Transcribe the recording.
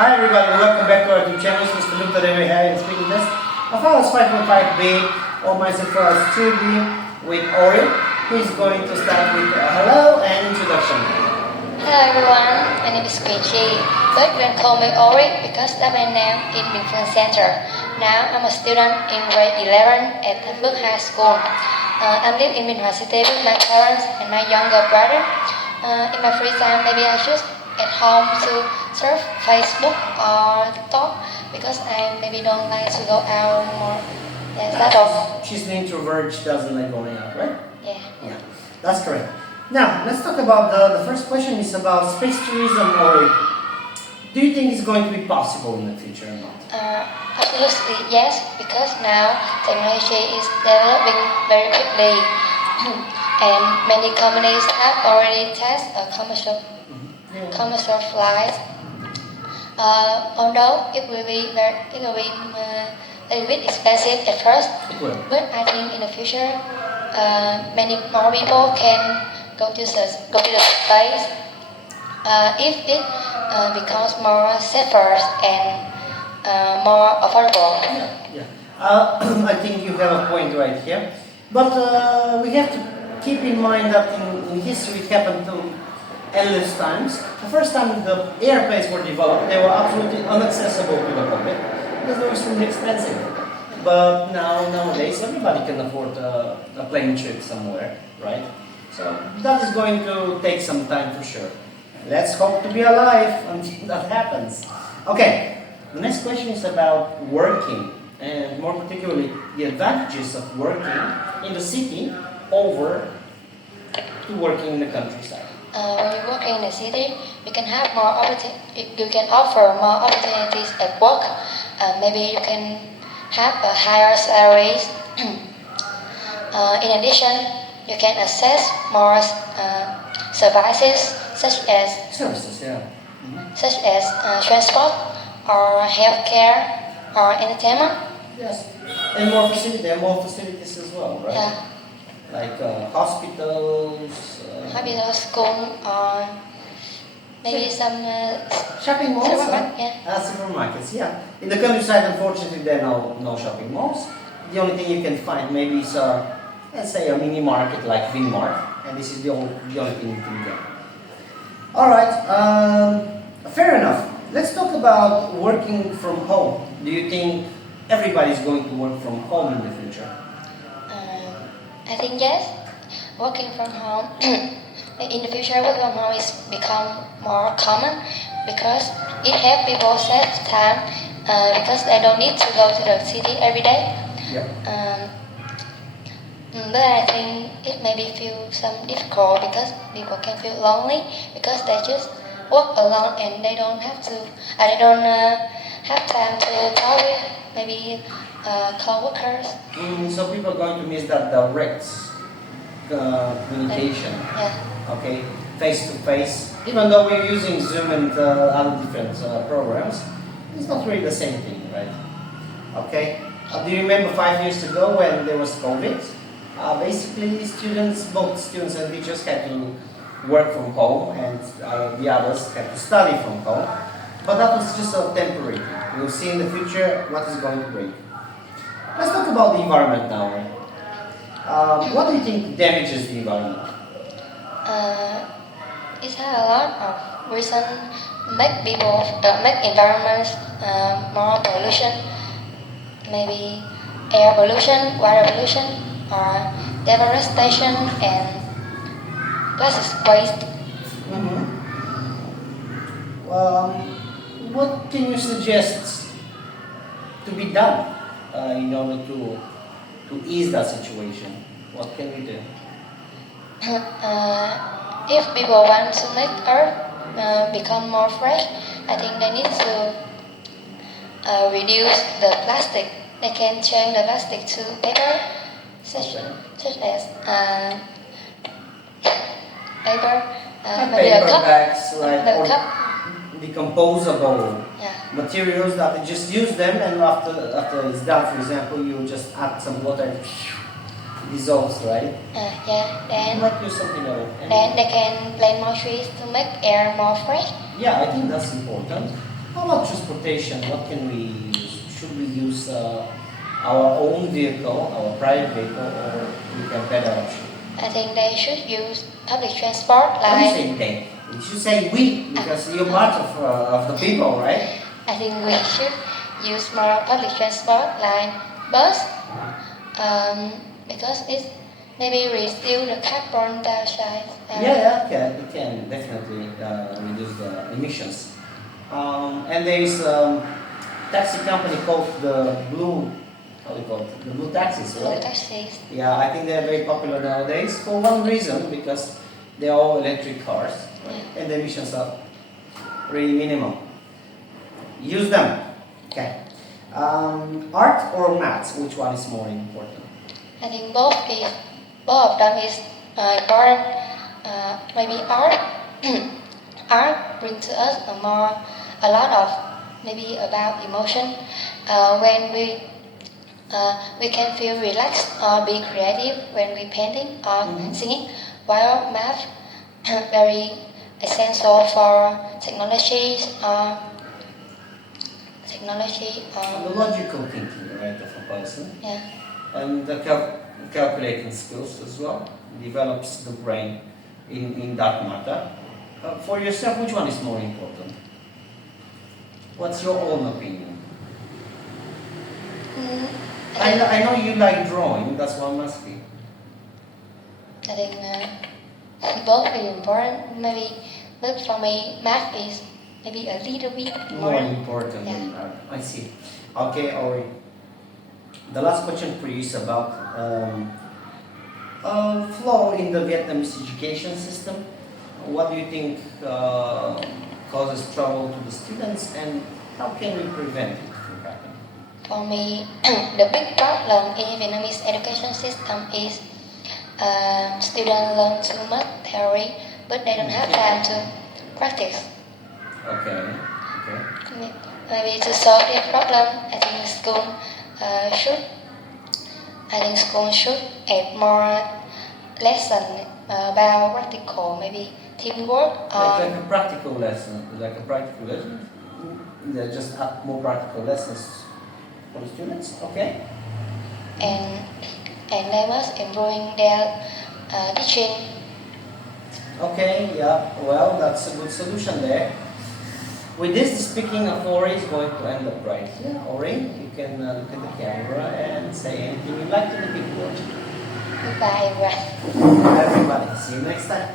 Hi everybody, welcome back to our YouTube channel. This is Mr. Luke. Today we have in speaking test a Fallout 5.5b or myself Fallout 2b with Ori, who is going to start with hello and introduction. Hello everyone, my name is Quỳnh, but you can call me Ori because that's my name in Bingful Center. Now I'm a student in grade 11 at Thunberg High School. I live in Bingful City with my parents and my younger brother. In my free time, maybe I just at home to surf Facebook or TikTok because I maybe don't like to go out more. Yes, that's all. She's an introvert, she doesn't like going out, right? Yeah. That's correct. Now, let's talk about the first question is about space tourism, Ori. Do you think it's going to be possible in the future or not? Absolutely yes, because now technology is developing very quickly and many companies have already tested a commercial flights. Although it will be a little bit expensive at first, but I think in the future many more people can go to the space if it becomes more safer and more affordable. I think you have a point right here, but we have to keep in mind that in history it happened to endless times. The first time the airplanes were developed, they were absolutely inaccessible to the public because they were extremely expensive. But nowadays, everybody can afford a plane trip somewhere, right? So that is going to take some time for sure. Let's hope to be alive until that happens. Okay, the next question is about working, and more particularly the advantages of working in the city over to working in the countryside. When you work in the city, you can have more you can offer more opportunities at work. Maybe you can have a higher salaries. In addition, you can access more services such as transport or healthcare or entertainment. Yes, and more facilities. There are more facilities as well, right? Yeah. Like hospitals. School, or maybe some shopping malls. supermarkets. Yeah. In the countryside, unfortunately, there are no shopping malls. The only thing you can find maybe is let's say a mini market like Vinmart, and this is the only thing you can get. All right. Fair enough. Let's talk about working from home. Do you think everybody is going to work from home in the future? I think yes. Working from home in the future, working from home is become more common because it helps people save time because they don't need to go to the city every day. Yeah. But I think it maybe feel some difficult because people can feel lonely because they just work alone and they don't have time to talk with maybe co-workers. So people are going to miss that direct communication. Yeah. Okay, face to face. Even though we're using Zoom and other different programs, it's not really the same thing, right? Okay. Do you remember 5 years ago when there was COVID? Basically, both students and teachers had to work from home, and the others had to study from home. But that was just a temporary thing. We'll see in the future what is going to break. Let's talk about the environment now. What do you think damages the environment? It has a lot of reasons make environments more pollution, maybe air pollution, water pollution, or deforestation and plastic waste. What can you suggest to be done in order to ease that situation? What can we do? If people want to make Earth become more fresh, I think they need to reduce the plastic. They can change the plastic to paper, such as paper, maybe a cup, bags, like the cup. Decomposable materials that you just use them, and after it's done, for example, you just add some water and dissolves, right? Then you might do something else. Then they can plant more trees to make air more fresh. Yeah, I think that's important. How about transportation? What can we use? Should we use our own vehicle, our private vehicle, or we can better option? I think they should use public transport Why do you like. say they? You should say we, because you're part of the people, right? I think we should use more public transport like bus, because it maybe reduce the carbon dioxide. Yeah, it can definitely reduce the emissions. And there is taxi company called the Blue, how do you call it? The Blue Taxis, Blue right? taxis. Yeah, I think they're very popular nowadays for one reason, because they're all electric cars, right? And the emissions are really minimal. Use them. Okay. Art or maths, which one is more important? I think both of them is important. Maybe art art brings to us a lot of maybe about emotion. When we can feel relaxed or be creative when we painting or singing. While math very essential for technology. The logical thinking, right, of a person. Yeah. And the calculating skills as well. Develops the brain in that matter. For yourself, which one is more important? What's your own opinion? I know you like drawing, that's what must be. I think both are important. Maybe, but for me, math is maybe a little bit More important than art. I see. Okay, Ori. The last question for you is about flaw in the Vietnamese education system. What do you think causes trouble to the students, and how can we prevent it from happening? For me, the big problem in Vietnamese education system is students learn too much theory, but they don't have time to practice. Okay. Maybe to solve this problem, I think school should add more lesson about practical, maybe teamwork. Like a practical lesson. They just have more practical lessons for the students. Okay. And they must improve their teaching. Okay. Yeah. Well, that's a good solution there. With this, the speaking of Ori is going to end up right here. Ori, you can look at the camera and say anything you like to the people watching. Goodbye, everyone. Everybody, see you next time.